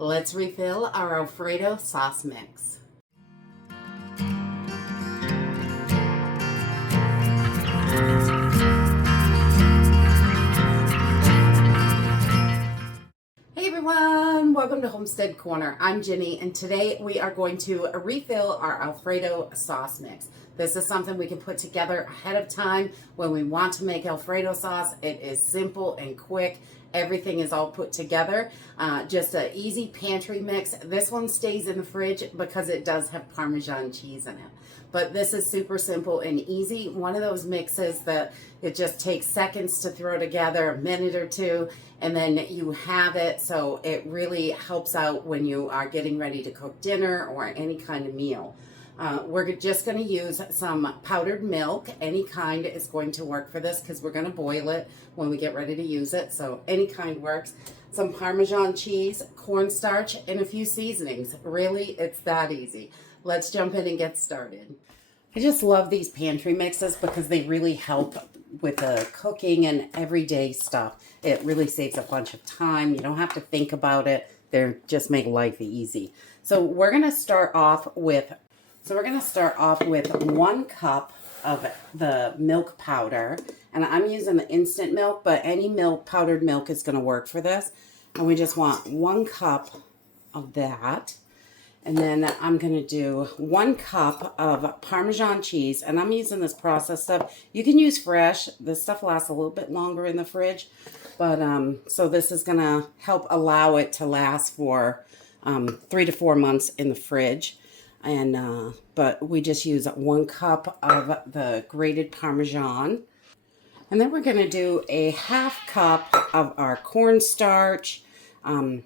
Let's refill our Alfredo sauce mix. Hey everyone, welcome to Homestead Corner. I'm Jenny, and today we are going to refill our Alfredo sauce mix. This is something we can put together ahead of time when we want to make Alfredo sauce. It is simple and quick. Everything is all put together. Just an easy pantry mix. This one stays in the fridge because it does have Parmesan cheese in it. But this is super simple and easy. One of those mixes that it just takes seconds to throw together, a minute or two, and then you have it. So it really helps out when you are getting ready to cook dinner or any kind of meal. We're just going to use some powdered milk. Any kind is going to work for this because we're going to boil it when we get ready to use it. So any kind works. Some Parmesan cheese, cornstarch, and a few seasonings. Really, it's that easy. Let's jump in and get started. I just love these pantry mixes because they really help with the cooking and everyday stuff. It really saves a bunch of time. You don't have to think about it. They just make life easy. So we're going to start off with 1 cup of the milk powder, and I'm using the instant milk, but any powdered milk is going to work for this. And we just want 1 cup of that. And then I'm going to do 1 cup of Parmesan cheese, and I'm using this processed stuff. You can use fresh. This stuff lasts a little bit longer in the fridge, but so this is going to help allow it to last for 3 to 4 months in the fridge. And but we just use 1 cup of the grated Parmesan. And then we're going to do a 1/2 cup of our cornstarch,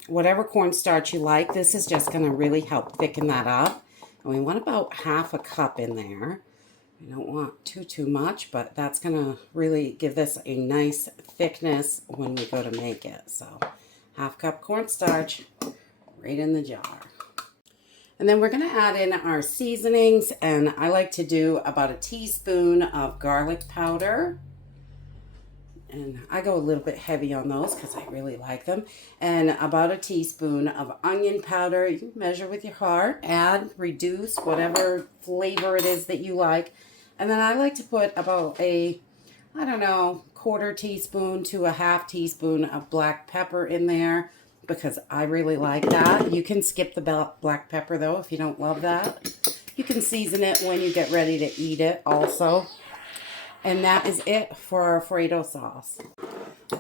whatever cornstarch you like. This is just going to really help thicken that up. And we want about 1/2 cup in there. We don't want too much, but that's going to really give this a nice thickness when we go to make it. So 1/2 cup cornstarch right in the jar. And then we're going to add in our seasonings, and I like to do about a teaspoon of garlic powder. And I go a little bit heavy on those because I really like them. And about a teaspoon of onion powder. You can measure with your heart. Add, reduce, whatever flavor it is that you like. And then I like to put about a, 1/4 teaspoon to a 1/2 teaspoon of black pepper in there, because I really like that. You can skip the black pepper though if you don't love that. You can season it when you get ready to eat it also. And that is it for our Fredo sauce.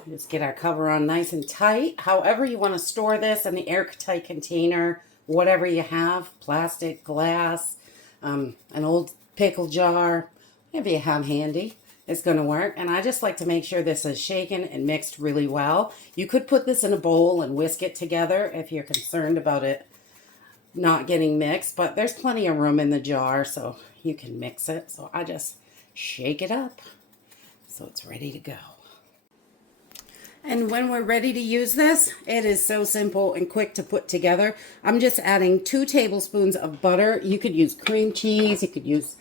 Just get our cover on nice and tight. However you want to store this in the airtight container, whatever you have, plastic, glass, an old pickle jar, whatever you have handy. It's going to work. And I just like to make sure this is shaken and mixed really well. You could put this in a bowl and whisk it together if you're concerned about it not getting mixed, but there's plenty of room in the jar so you can mix it. So I just shake it up so it's ready to go. And when we're ready to use this, it is so simple and quick to put together. I'm just adding 2 tablespoons of butter. You could use cream cheese, you could use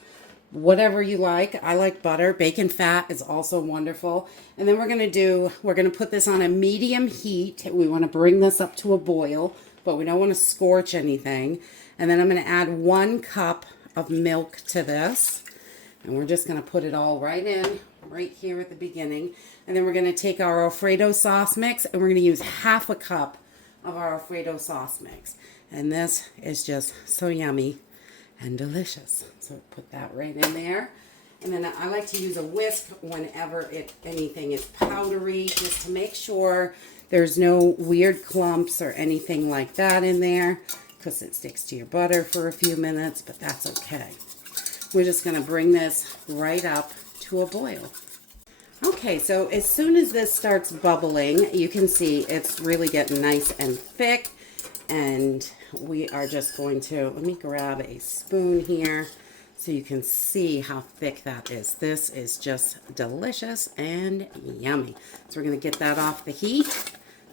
whatever you like. I like butter. Bacon fat is also wonderful. And then we're going to put this on a medium heat. We want to bring this up to a boil, but we don't want to scorch anything. And then I'm going to add 1 cup of milk to this. And we're just going to put it all right in, right here at the beginning. And then we're going to take our Alfredo sauce mix, and we're going to use 1/2 cup of our Alfredo sauce mix. And this is just so yummy and delicious. So put that right in there. And then I like to use a whisk whenever anything is powdery, just to make sure there's no weird clumps or anything like that in there, because it sticks to your butter for a few minutes, but that's okay. We're just going to bring this right up to a boil. Okay, so as soon as this starts bubbling, you can see it's really getting nice and thick. And we are just going to, let me grab a spoon here so you can see how thick that is. This is just delicious and yummy. So we're going to get that off the heat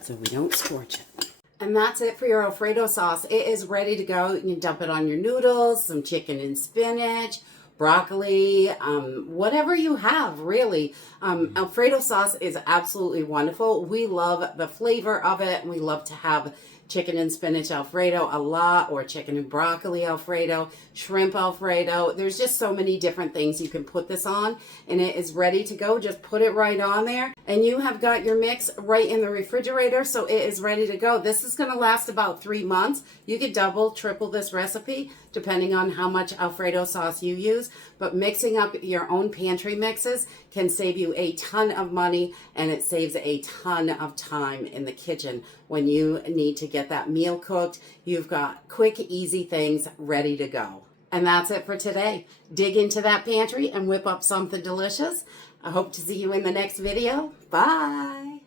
so we don't scorch it. And that's it for your Alfredo sauce. It is ready to go. You can dump it on your noodles, some chicken and spinach, broccoli, whatever you have, really. Alfredo sauce is absolutely wonderful. We love the flavor of it, and we love to have chicken and spinach Alfredo a lot, or chicken and broccoli Alfredo, shrimp Alfredo. There's just so many different things you can put this on, and it is ready to go. Just put it right on there, and you have got your mix right in the refrigerator, so it is ready to go. This is going to last about 3 months. You could double, triple this recipe depending on how much Alfredo sauce you use, but mixing up your own pantry mixes can save you a ton of money, and it saves a ton of time in the kitchen when you need to get that meal cooked. You've got quick, easy things ready to go. And that's it for today. Dig into that pantry and whip up something delicious. I hope to see you in the next video. Bye.